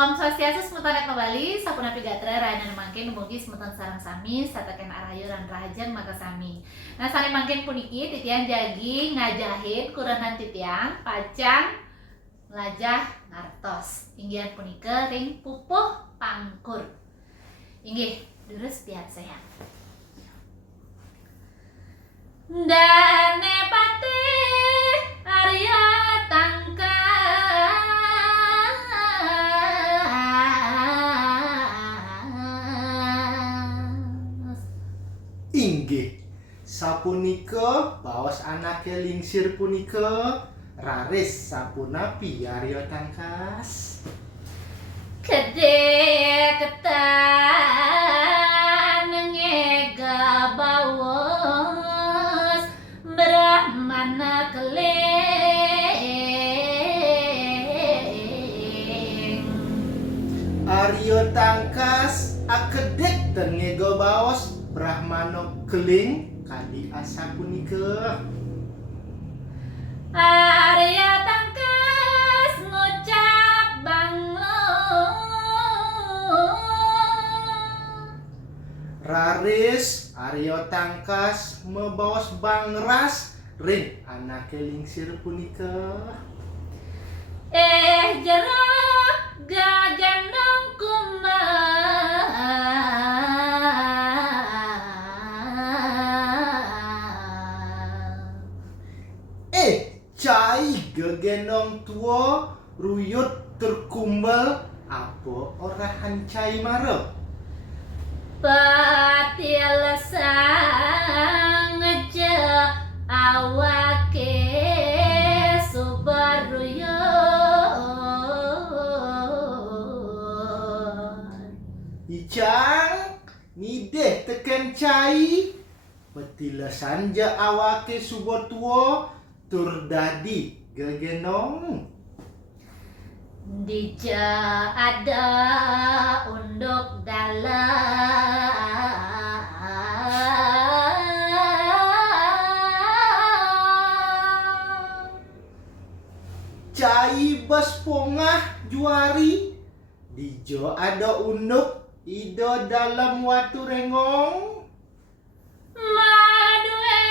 Om Swastiastu semeton kembali sapuna pigatra rahayan mangkin mugi semeton sareng sami sataken arahayu lan rahajan maka sami. Nah sane mangkin puniki titiang jagi ngajahit kurenan titiang pacang lajah ngartos. Inggihan punika ring pupuh pangkur. Inggih deres biasa. Dane pati Arya tangkas. Inggih sapunika baos anake lingsir punika raris sapuna piyarya tangkas. Kedhe ketan ngega bawas brahmana keling. Arya tangkas akedek ten ngego baos brahmana keling kadi asa punika. Arya tangkas ngucap banglo. Raris Arya tangkas mebaos bangras ring anake lingsir punika. Jero gagandong kumal. Cai gegendong tua ruyut terkumbal apa orahan cai maro. Patiala sang ngeja awake subaruyun. Icang ngideh teken cai petila sanja awake subo tua tur dadi gegendong. Dija ada unduk dalam. Cai bas pongah juari dijo ada unduk ido dalam watu rengong. Madue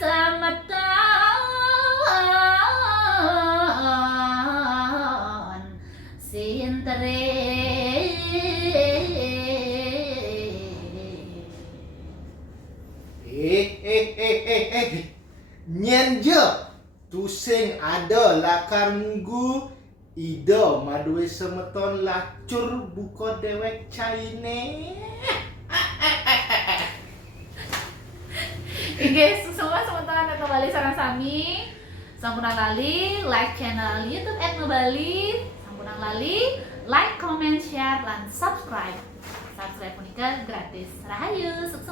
semeton sintere. Nyenje tusing ada lakar munggu ido madue semeton lacur buko dewek caine. Oke, semua sementara kembali sareng sami. Sampun lali like channel YouTube @ngebali. Sampun lali like, comment, share, dan subscribe. Subscribe punika gratis. Rahayu, sukses.